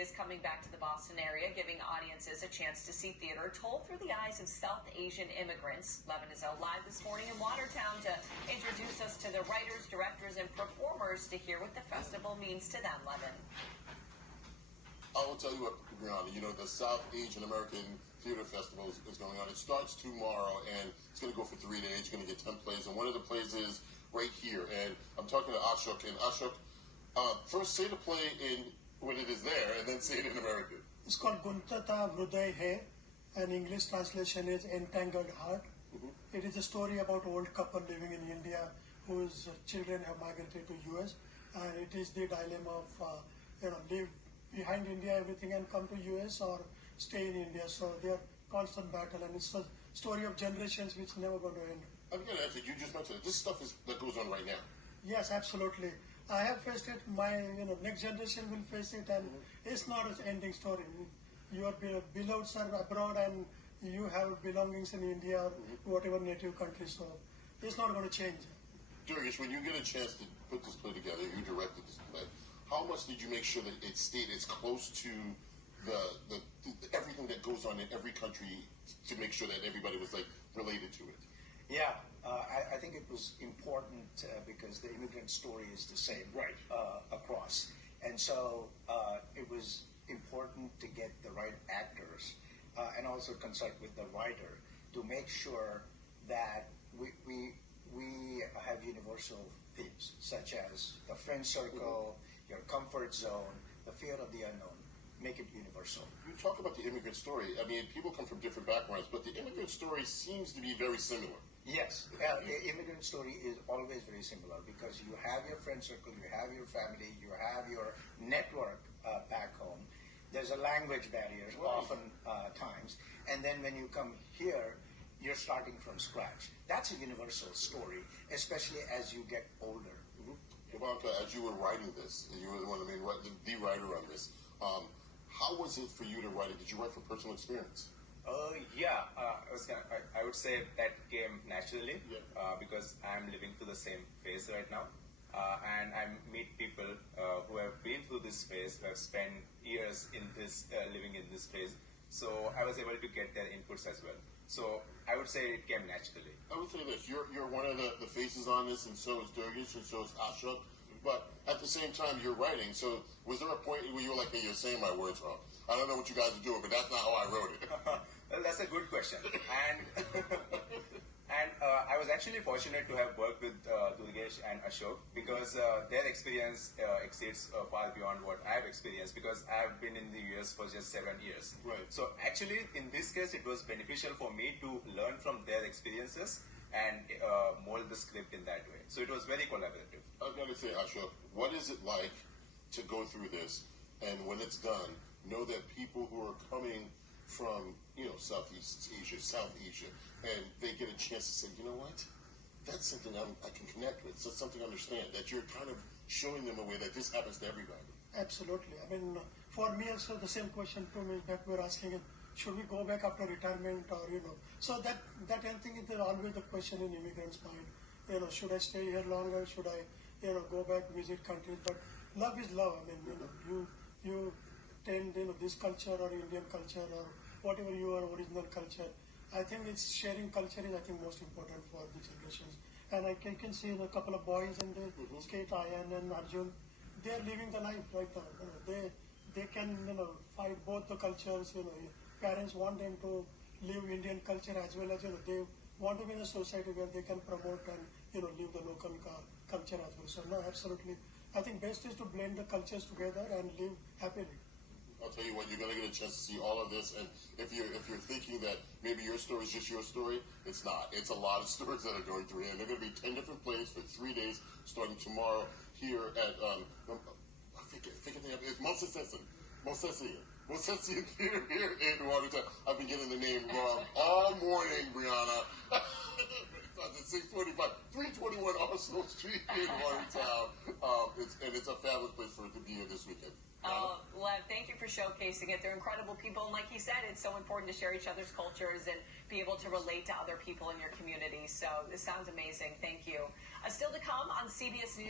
is coming back to the Boston area, giving audiences a chance to see theater told through the eyes of South Asian immigrants. Levin is out live this morning in Watertown to introduce us to the writers, directors, and performers to hear what the festival means to them. Levin. I will tell you what, Brianna, you know, the South Asian American Theater Festival is going on. It starts tomorrow, and it's going to go for 3 days. You're going to get 10 plays, and one of the plays is right here. And I'm talking to Ashok, and Ashok, first say the play in when it is there, and then say it in American. It's called Guntata Hriday Hey, and English translation is Entangled Heart. It is a story about an old couple living in India whose children have migrated to US, and it is the dilemma of live behind India everything and come to US or stay in India. So they are constant battle, and it's a story of generations which never going to end. I'm going to ask you, you just mentioned it. This stuff that goes on right now. Yes, absolutely. I have faced it. My next generation will face it, and it's not an ending story. Your beloveds are abroad, and you have belongings in India or whatever native country. So it's not going to change. Durgesh, when you get a chance to put this play together, you directed this play. How much did you make sure that it stayed as close to the everything that goes on in every country to make sure that everybody was like related to it? Yeah, I think it was important because the immigrant story is the same across. And so it was important to get the right actors and also consult with the writer to make sure that we have universal themes, such as the friend circle, your comfort zone, the fear of the unknown. Make it universal. You talk about the immigrant story. I mean, people come from different backgrounds, but the immigrant story seems to be very similar. Yes, the immigrant story is always very similar because you have your friend circle, you have your family, you have your network back home. There's a language barrier often times, and then when you come here, you're starting from scratch. That's a universal story, especially as you get older. Ivanka, as you were writing this, you were the one, the writer on this. How was it for you to write it? Did you write from personal experience? I would say that came naturally because I'm living through the same phase right now. And I meet people who have been through this phase, who have spent years in this, living in this phase. So I was able to get their inputs as well. So I would say it came naturally. I would say this, you're one of the faces on this, and so is Durgesh, and so is Ashok. But at the same time, you're writing. So was there a point where you were like, hey, you're saying my words wrong? I don't know what you guys are doing, but that's not how I wrote it. Well, that's a good question. And I was actually fortunate to have worked with Durgesh and Ashok because their experience exceeds far beyond what I've experienced because I've been in the US for just 7 years. Right. So actually, in this case, it was beneficial for me to learn from their experiences and mold the script in that way. So it was very collaborative. I was going to say, Ashok, what is it like to go through this and when it's done, know that people who are coming from, Southeast Asia, South Asia, and they get a chance to say, you know what, that's something I can connect with, that's something I understand, that you're kind of showing them a way that this happens to everybody. Absolutely. I mean, for me also the same question to me that we're asking is, should we go back after retirement or, So that I think is always the question in immigrants' mind. Should I stay here longer? Should I, go back, visit countries? But love is love. I mean, you tend, this culture or Indian culture or whatever your original culture. I think it's sharing culture is, I think, most important for the generations. And I can see a couple of boys in the skate, Ayan and Arjun, they're living the life right now. They can, fight both the cultures. Parents want them to live Indian culture as well as, they want to be in a society where they can promote and, live the local culture as well. So, no, absolutely. I think best is to blend the cultures together and live happily. I'll tell you what, you're going to get a chance to see all of this, and if you're thinking that maybe your story is just your story, it's not. It's a lot of stories that are going through here, and they're going to be 10 different plays for 3 days, starting tomorrow here at, I forget the name, it's Mosesian Theater here in Watertown. I've been getting the name wrong all morning, Brianna. It's 6:45, 321 Arsenal Street in Watertown. It's a fabulous place for it to be here this weekend. Lev, thank you for showcasing it. They're incredible people, and like you said, it's so important to share each other's cultures and be able to relate to other people in your community. So this sounds amazing. Thank you. Still to come on CBS News.